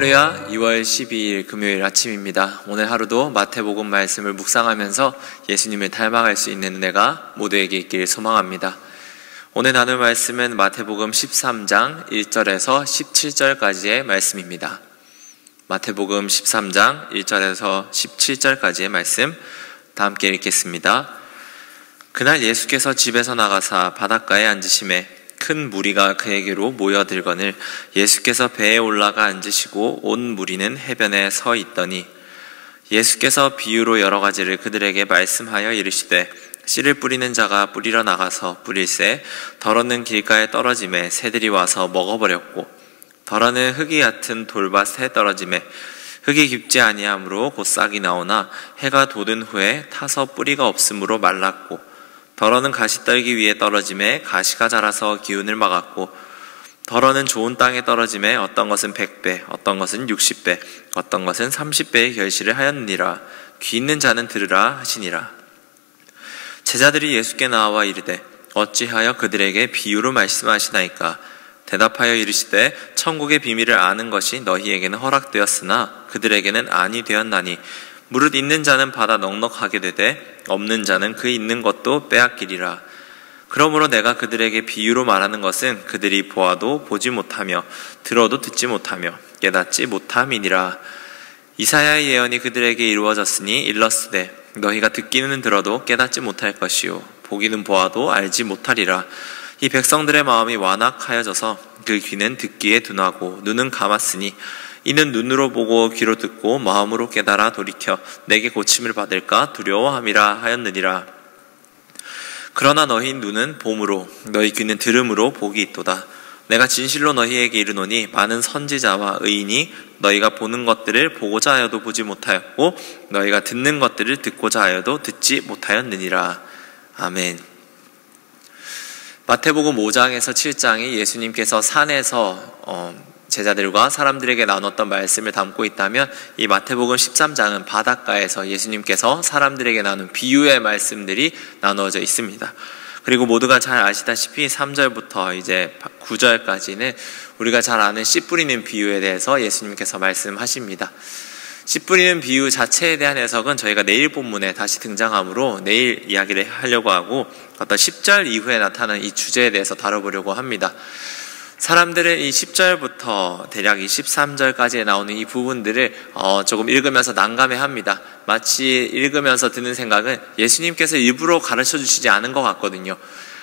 할렐루야. 2월 12일 금요일 아침입니다. 오늘 하루도 마태복음 말씀을 묵상하면서 예수님을 닮아갈 수 있는 은혜가 모두에게 있길 소망합니다. 오늘 나눌 말씀은 마태복음 13장 1절에서 17절까지의 말씀입니다. 마태복음 13장 1절에서 17절까지의 말씀 다 함께 읽겠습니다. 그날 예수께서 집에서 나가사 바닷가에 앉으시매 큰 무리가 그에게로 모여들거늘 예수께서 배에 올라가 앉으시고 온 무리는 해변에 서 있더니 예수께서 비유로 여러 가지를 그들에게 말씀하여 이르시되 씨를 뿌리는 자가 뿌리러 나가서 뿌릴새 더러는 길가에 떨어지매 새들이 와서 먹어버렸고 더러는 흙이 얕은 돌밭에 떨어지매 흙이 깊지 아니하므로 곧 싹이 나오나 해가 돋은 후에 타서 뿌리가 없으므로 말랐고 더러는 가시떨기 위에 떨어짐에 가시가 자라서 기운을 막았고 더러는 좋은 땅에 떨어짐에 어떤 것은 100배 어떤 것은 60배 어떤 것은 30배의 결실을 하였느니라. 귀 있는 자는 들으라 하시니라. 제자들이 예수께 나와 이르되 어찌하여 그들에게 비유로 말씀하시나이까. 대답하여 이르시되 천국의 비밀을 아는 것이 너희에게는 허락되었으나 그들에게는 아니 되었나니 무릇 있는 자는 받아 넉넉하게 되되 없는 자는 그 있는 것도 빼앗기리라. 그러므로 내가 그들에게 비유로 말하는 것은 그들이 보아도 보지 못하며 들어도 듣지 못하며 깨닫지 못함이니라. 이사야의 예언이 그들에게 이루어졌으니 일렀으되 너희가 듣기는 들어도 깨닫지 못할 것이요 보기는 보아도 알지 못하리라. 이 백성들의 마음이 완악하여져서 그 귀는 듣기에 둔하고 눈은 감았으니 이는 눈으로 보고 귀로 듣고 마음으로 깨달아 돌이켜 내게 고침을 받을까 두려워함이라 하였느니라. 그러나 너희 눈은 봄으로 너희 귀는 들음으로 복이 있도다. 내가 진실로 너희에게 이르노니 많은 선지자와 의인이 너희가 보는 것들을 보고자 하여도 보지 못하였고 너희가 듣는 것들을 듣고자 하여도 듣지 못하였느니라. 아멘. 마태복음 5장에서 7장이 예수님께서 산에서 제자들과 사람들에게 나눴던 말씀을 담고 있다면 이 마태복음 13장은 바닷가에서 예수님께서 사람들에게 나눈 비유의 말씀들이 나누어져 있습니다. 그리고 모두가 잘 아시다시피 3절부터 이제 9절까지는 우리가 잘 아는 씨 뿌리는 비유에 대해서 예수님께서 말씀하십니다. 씨 뿌리는 비유 자체에 대한 해석은 저희가 내일 본문에 다시 등장하므로 내일 이야기를 하려고 하고 어떤 10절 이후에 나타나는 이 주제에 대해서 다뤄보려고 합니다. 사람들은 이 10절부터 대략 이 13절까지에 나오는 이 부분들을 조금 읽으면서 난감해합니다. 마치 읽으면서 드는 생각은 예수님께서 일부러 가르쳐 주시지 않은 것 같거든요.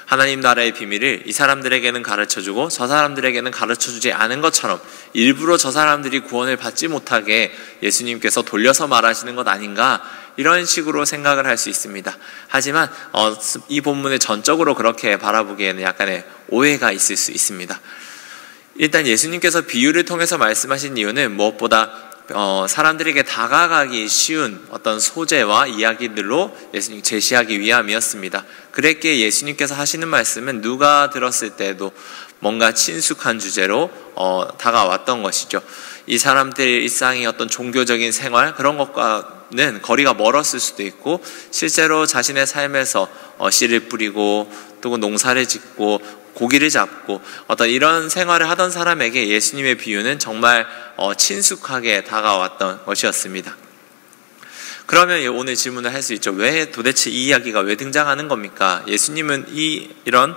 하나님 나라의 비밀을 이 사람들에게는 가르쳐주고 저 사람들에게는 가르쳐주지 않은 것처럼 일부러 저 사람들이 구원을 받지 못하게 예수님께서 돌려서 말하시는 것 아닌가, 이런 식으로 생각을 할 수 있습니다. 하지만 이 본문을 전적으로 그렇게 바라보기에는 약간의 오해가 있을 수 있습니다. 일단 예수님께서 비유를 통해서 말씀하신 이유는 무엇보다 사람들에게 다가가기 쉬운 어떤 소재와 이야기들로 예수님 제시하기 위함이었습니다. 그랬기에 예수님께서 하시는 말씀은 누가 들었을 때도 뭔가 친숙한 주제로 다가왔던 것이죠. 이 사람들의 일상이 어떤 종교적인 생활, 그런 것과는 거리가 멀었을 수도 있고 실제로 자신의 삶에서 씨를 뿌리고 또 농사를 짓고 고기를 잡고 어떤 이런 생활을 하던 사람에게 예수님의 비유는 정말 친숙하게 다가왔던 것이었습니다. 그러면 오늘 질문을 할 수 있죠. 왜 도대체 이 이야기가 왜 등장하는 겁니까? 예수님은 이런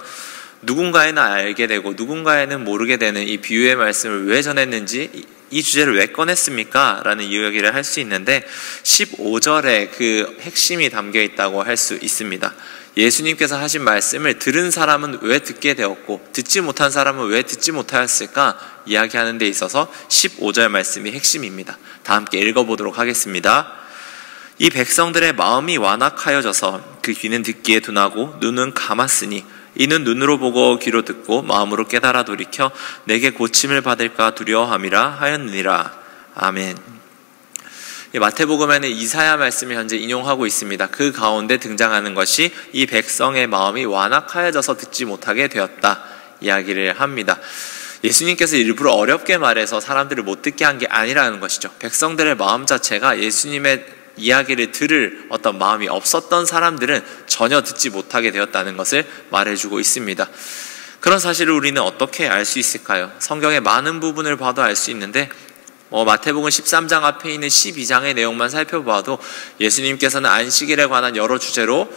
누군가에는 알게 되고 누군가에는 모르게 되는 이 비유의 말씀을 왜 전했는지, 이 주제를 왜 꺼냈습니까? 라는 이야기를 할 수 있는데 15절에 그 핵심이 담겨 있다고 할 수 있습니다. 예수님께서 하신 말씀을 들은 사람은 왜 듣게 되었고 듣지 못한 사람은 왜 듣지 못하였을까 이야기하는 데 있어서 15절 말씀이 핵심입니다. 다 함께 읽어보도록 하겠습니다. 이 백성들의 마음이 완악하여져서 그 귀는 듣기에 둔하고 눈은 감았으니 이는 눈으로 보고 귀로 듣고 마음으로 깨달아 돌이켜 내게 고침을 받을까 두려워함이라 하였느니라. 아멘. 마태복음에는 이사야 말씀을 현재 인용하고 있습니다. 그 가운데 등장하는 것이 이 백성의 마음이 완악하여져서 듣지 못하게 되었다 이야기를 합니다. 예수님께서 일부러 어렵게 말해서 사람들을 못 듣게 한 게 아니라는 것이죠. 백성들의 마음 자체가 예수님의 이야기를 들을 어떤 마음이 없었던 사람들은 전혀 듣지 못하게 되었다는 것을 말해주고 있습니다. 그런 사실을 우리는 어떻게 알 수 있을까요? 성경의 많은 부분을 봐도 알 수 있는데 마태복음 13장 앞에 있는 12장의 내용만 살펴봐도 예수님께서는 안식일에 관한 여러 주제로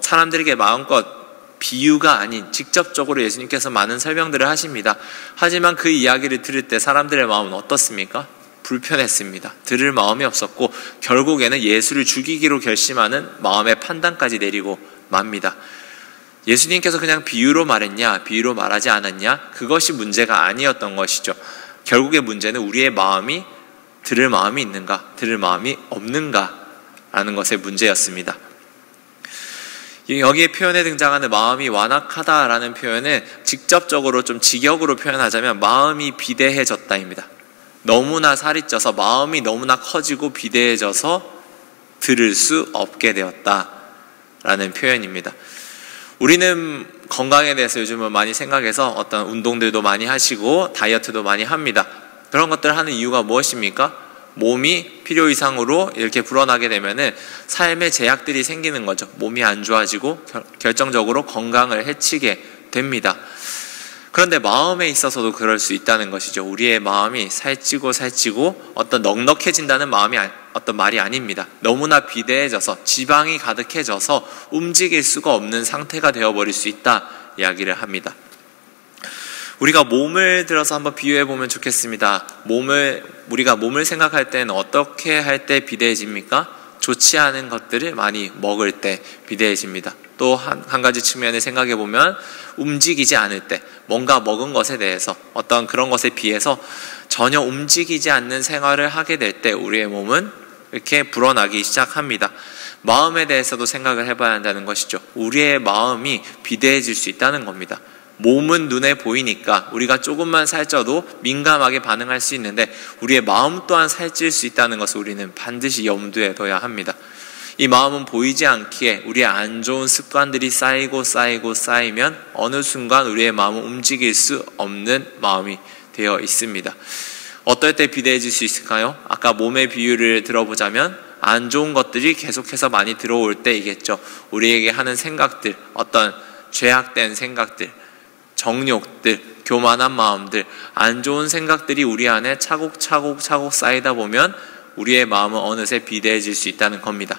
사람들에게 마음껏 비유가 아닌 직접적으로 예수님께서 많은 설명들을 하십니다. 하지만 그 이야기를 들을 때 사람들의 마음은 어떻습니까? 불편했습니다. 들을 마음이 없었고 결국에는 예수를 죽이기로 결심하는 마음의 판단까지 내리고 맙니다. 예수님께서 그냥 비유로 말했냐, 비유로 말하지 않았냐, 그것이 문제가 아니었던 것이죠. 결국의 문제는 우리의 마음이 들을 마음이 있는가, 들을 마음이 없는가 라는 것의 문제였습니다. 여기에 표현에 등장하는 마음이 완악하다라는 표현은 직접적으로 좀 직역으로 표현하자면 마음이 비대해졌다입니다. 너무나 살이 쪄서 마음이 너무나 커지고 비대해져서 들을 수 없게 되었다라는 표현입니다. 우리는 건강에 대해서 요즘은 많이 생각해서 어떤 운동들도 많이 하시고 다이어트도 많이 합니다. 그런 것들을 하는 이유가 무엇입니까? 몸이 필요 이상으로 이렇게 불어나게 되면은 삶의 제약들이 생기는 거죠. 몸이 안 좋아지고 결정적으로 건강을 해치게 됩니다. 그런데 마음에 있어서도 그럴 수 있다는 것이죠. 우리의 마음이 살찌고 어떤 넉넉해진다는 마음이 어떤 말이 아닙니다. 너무나 비대해져서 지방이 가득해져서 움직일 수가 없는 상태가 되어버릴 수 있다 이야기를 합니다. 우리가 몸을 들어서 한번 비유해 보면 좋겠습니다. 우리가 몸을 생각할 때는 어떻게 할 때 비대해집니까? 좋지 않은 것들을 많이 먹을 때 비대해집니다. 또 한 가지 측면을 생각해 보면 움직이지 않을 때, 뭔가 먹은 것에 대해서 어떤 그런 것에 비해서 전혀 움직이지 않는 생활을 하게 될 때 우리의 몸은 이렇게 불어나기 시작합니다. 마음에 대해서도 생각을 해봐야 한다는 것이죠. 우리의 마음이 비대해질 수 있다는 겁니다. 몸은 눈에 보이니까 우리가 조금만 살쪄도 민감하게 반응할 수 있는데 우리의 마음 또한 살찔 수 있다는 것을 우리는 반드시 염두에 둬야 합니다. 이 마음은 보이지 않기에 우리의 안 좋은 습관들이 쌓이면 어느 순간 우리의 마음은 움직일 수 없는 마음이 되어 있습니다. 어떨 때 비대해질 수 있을까요? 아까 몸의 비유를 들어보자면 안 좋은 것들이 계속해서 많이 들어올 때이겠죠. 우리에게 하는 생각들, 어떤 죄악된 생각들, 정욕들, 교만한 마음들, 안 좋은 생각들이 우리 안에 차곡차곡 쌓이다 보면 우리의 마음은 어느새 비대해질 수 있다는 겁니다.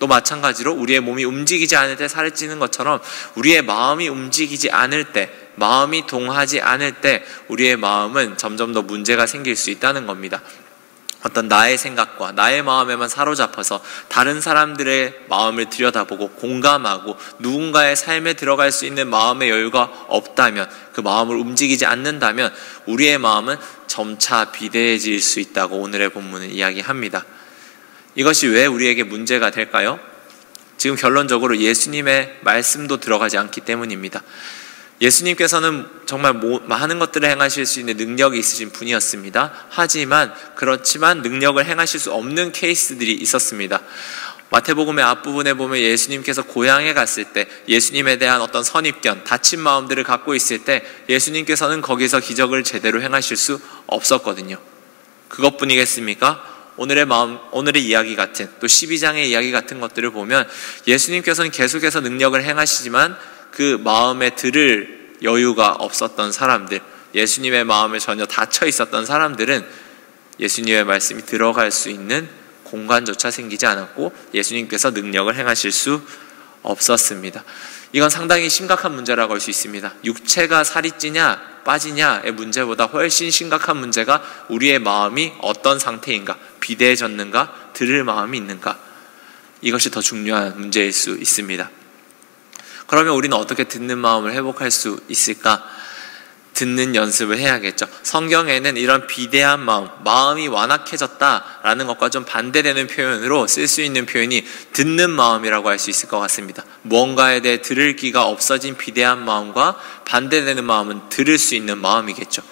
또 마찬가지로 우리의 몸이 움직이지 않을 때 살이 찌는 것처럼 우리의 마음이 움직이지 않을 때, 마음이 동하지 않을 때 우리의 마음은 점점 더 문제가 생길 수 있다는 겁니다. 어떤 나의 생각과 나의 마음에만 사로잡혀서 다른 사람들의 마음을 들여다보고 공감하고 누군가의 삶에 들어갈 수 있는 마음의 여유가 없다면, 그 마음을 움직이지 않는다면 우리의 마음은 점차 비대해질 수 있다고 오늘의 본문은 이야기합니다. 이것이 왜 우리에게 문제가 될까요? 지금 결론적으로 예수님의 말씀도 들어가지 않기 때문입니다. 예수님께서는 정말 많은 것들을 행하실 수 있는 능력이 있으신 분이었습니다. 그렇지만 능력을 행하실 수 없는 케이스들이 있었습니다. 마태복음의 앞부분에 보면 예수님께서 고향에 갔을 때 예수님에 대한 어떤 선입견, 닫힌 마음들을 갖고 있을 때 예수님께서는 거기서 기적을 제대로 행하실 수 없었거든요. 그것뿐이겠습니까? 오늘의 이야기 같은, 또 12장의 이야기 같은 것들을 보면 예수님께서는 계속해서 능력을 행하시지만 그 마음에 들을 여유가 없었던 사람들, 예수님의 마음에 전혀 닫혀 있었던 사람들은 예수님의 말씀이 들어갈 수 있는 공간조차 생기지 않았고 예수님께서 능력을 행하실 수 없었습니다. 이건 상당히 심각한 문제라고 할 수 있습니다. 육체가 살이 찌냐 빠지냐의 문제보다 훨씬 심각한 문제가 우리의 마음이 어떤 상태인가, 비대해졌는가, 들을 마음이 있는가, 이것이 더 중요한 문제일 수 있습니다. 그러면 우리는 어떻게 듣는 마음을 회복할 수 있을까? 듣는 연습을 해야겠죠. 성경에는 이런 비대한 마음이 완악해졌다라는 것과 좀 반대되는 표현으로 쓸 수 있는 표현이 듣는 마음이라고 할 수 있을 것 같습니다. 무언가에 대해 들을 기가 없어진 비대한 마음과 반대되는 마음은 들을 수 있는 마음이겠죠.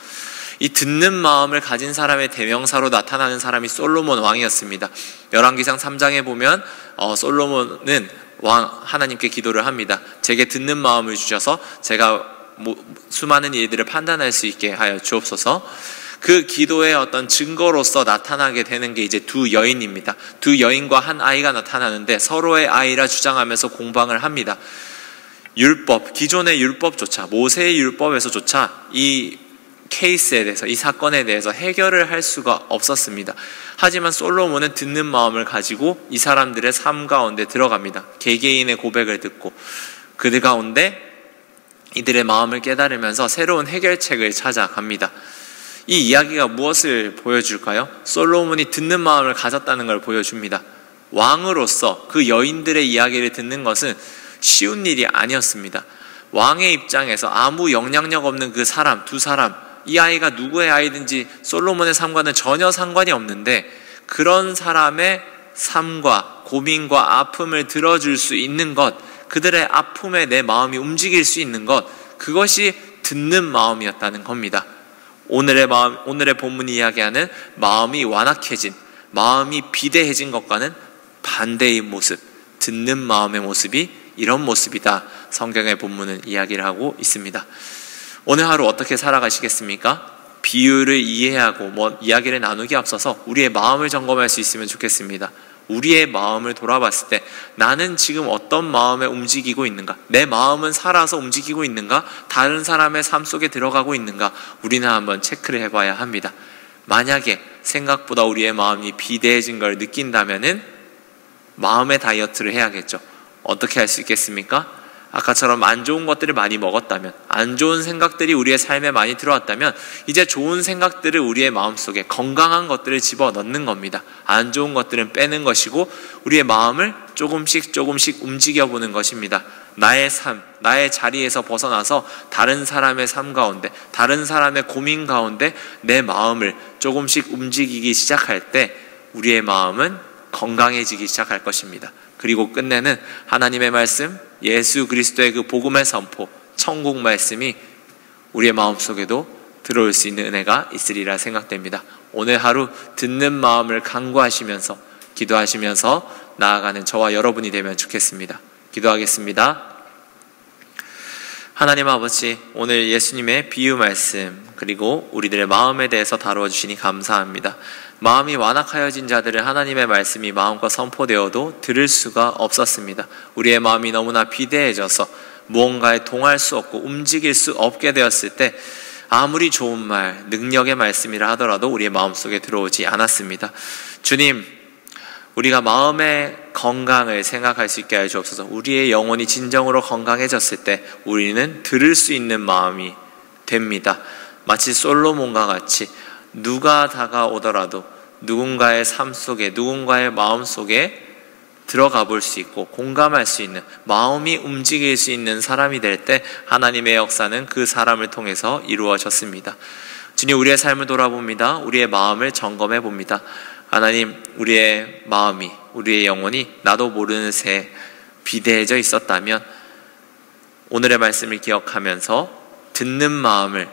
이 듣는 마음을 가진 사람의 대명사로 나타나는 사람이 솔로몬 왕이었습니다. 열왕기상 3장에 보면 솔로몬은 하나님께 기도를 합니다. 제게 듣는 마음을 주셔서 제가 수많은 일들을 판단할 수 있게 하여 주옵소서. 그 기도의 어떤 증거로서 나타나게 되는 게 이제 두 여인입니다. 두 여인과 한 아이가 나타나는데 서로의 아이라 주장하면서 공방을 합니다. 기존의 율법조차, 모세의 율법에서조차 이 케이스에 대해서, 이 사건에 대해서 해결을 할 수가 없었습니다. 하지만 솔로몬은 듣는 마음을 가지고 이 사람들의 삶 가운데 들어갑니다. 개개인의 고백을 듣고 그들 가운데 이들의 마음을 깨달으면서 새로운 해결책을 찾아갑니다. 이 이야기가 무엇을 보여줄까요? 솔로몬이 듣는 마음을 가졌다는 걸 보여줍니다. 왕으로서 그 여인들의 이야기를 듣는 것은 쉬운 일이 아니었습니다. 왕의 입장에서 아무 영향력 없는 그 사람, 두 사람, 이 아이가 누구의 아이든지 솔로몬의 삶과는 전혀 상관이 없는데 그런 사람의 삶과 고민과 아픔을 들어줄 수 있는 것, 그들의 아픔에 내 마음이 움직일 수 있는 것, 그것이 듣는 마음이었다는 겁니다. 오늘의 본문이 이야기하는 마음이 완악해진, 마음이 비대해진 것과는 반대의 모습, 듣는 마음의 모습이 이런 모습이다. 성경의 본문은 이야기를 하고 있습니다. 오늘 하루 어떻게 살아가시겠습니까? 비유를 이해하고 이야기를 나누기 앞서서 우리의 마음을 점검할 수 있으면 좋겠습니다. 우리의 마음을 돌아봤을 때 나는 지금 어떤 마음에 움직이고 있는가? 내 마음은 살아서 움직이고 있는가? 다른 사람의 삶 속에 들어가고 있는가? 우리는 한번 체크를 해봐야 합니다. 만약에 생각보다 우리의 마음이 비대해진 걸 느낀다면은 마음의 다이어트를 해야겠죠. 어떻게 할 수 있겠습니까? 아까처럼 안 좋은 것들을 많이 먹었다면, 안 좋은 생각들이 우리의 삶에 많이 들어왔다면 이제 좋은 생각들을 우리의 마음속에, 건강한 것들을 집어넣는 겁니다. 안 좋은 것들은 빼는 것이고 우리의 마음을 조금씩 움직여보는 것입니다. 나의 삶, 나의 자리에서 벗어나서 다른 사람의 삶 가운데, 다른 사람의 고민 가운데 내 마음을 조금씩 움직이기 시작할 때 우리의 마음은 건강해지기 시작할 것입니다. 그리고 끝내는 하나님의 말씀, 예수 그리스도의 그 복음의 선포, 천국 말씀이 우리의 마음속에도 들어올 수 있는 은혜가 있으리라 생각됩니다. 오늘 하루 듣는 마음을 간구하시면서 기도하시면서 나아가는 저와 여러분이 되면 좋겠습니다. 기도하겠습니다. 하나님 아버지, 오늘 예수님의 비유 말씀 그리고 우리들의 마음에 대해서 다루어 주시니 감사합니다. 마음이 완악하여진 자들은 하나님의 말씀이 마음껏 선포되어도 들을 수가 없었습니다. 우리의 마음이 너무나 비대해져서 무언가에 동할 수 없고 움직일 수 없게 되었을 때 아무리 좋은 말, 능력의 말씀이라 하더라도 우리의 마음속에 들어오지 않았습니다. 주님, 우리가 마음의 건강을 생각할 수 있게 하여 주옵소서. 우리의 영혼이 진정으로 건강해졌을 때 우리는 들을 수 있는 마음이 됩니다. 마치 솔로몬과 같이 누가 다가오더라도 누군가의 삶 속에, 누군가의 마음 속에 들어가 볼 수 있고 공감할 수 있는, 마음이 움직일 수 있는 사람이 될 때 하나님의 역사는 그 사람을 통해서 이루어졌습니다. 주님, 우리의 삶을 돌아봅니다. 우리의 마음을 점검해 봅니다. 하나님, 우리의 마음이, 우리의 영혼이 나도 모르는 새에 비대해져 있었다면 오늘의 말씀을 기억하면서 듣는 마음을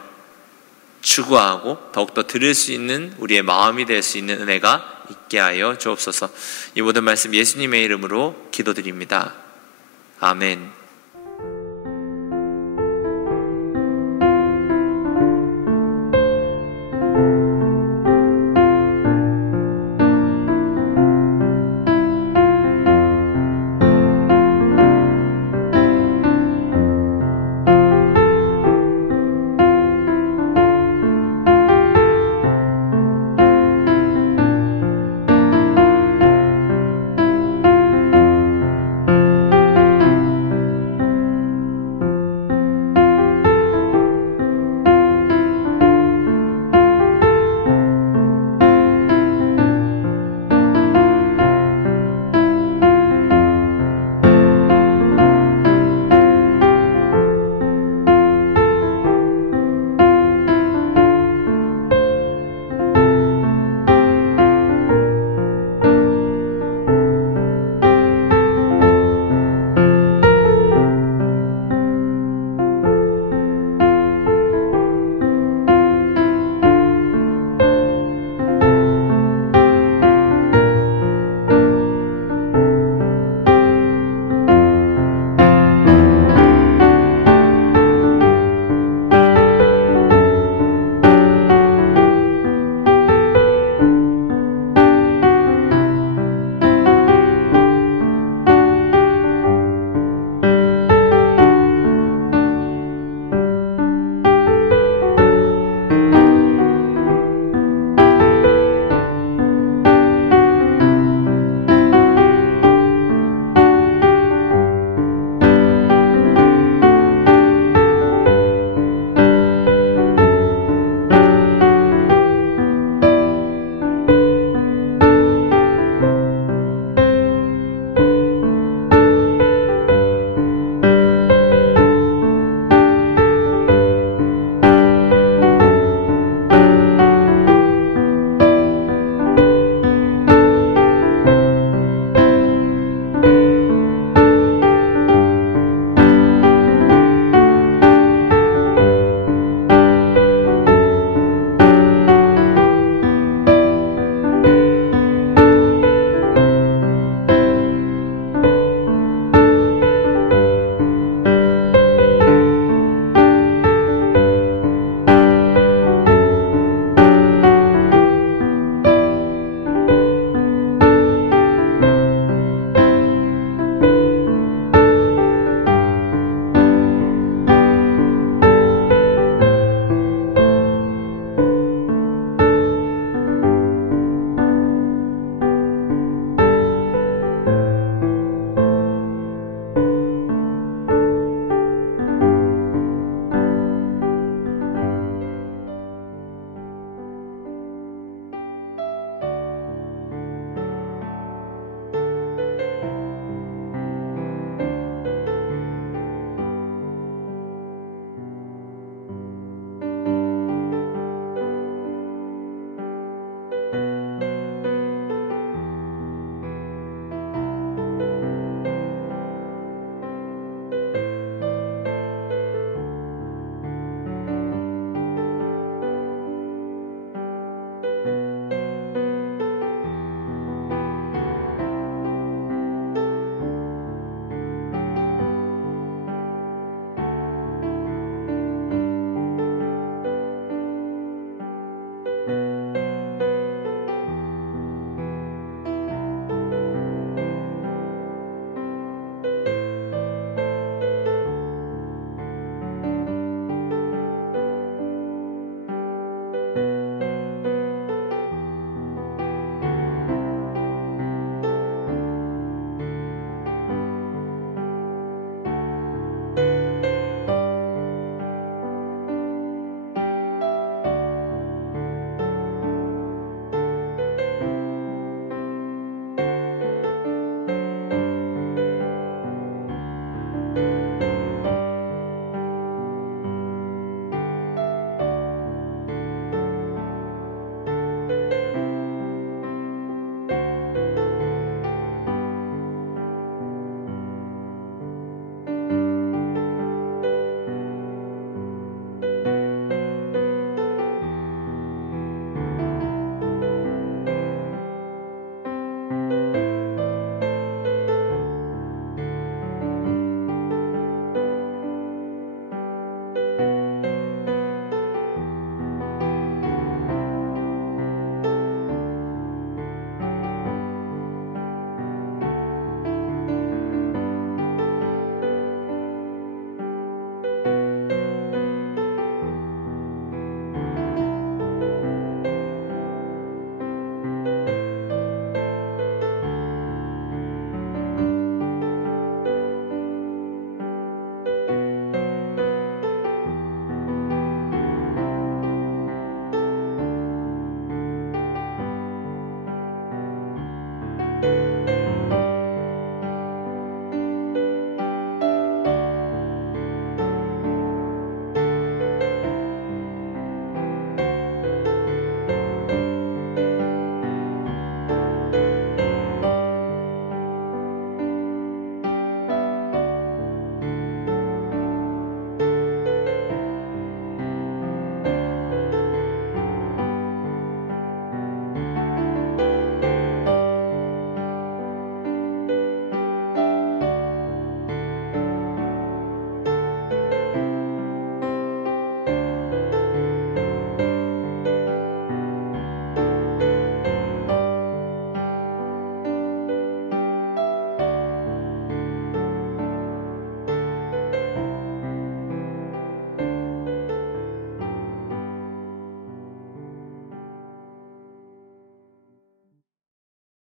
추구하고 더욱더 들을 수 있는 우리의 마음이 될 수 있는 은혜가 있게 하여 주옵소서. 이 모든 말씀 예수님의 이름으로 기도드립니다. 아멘.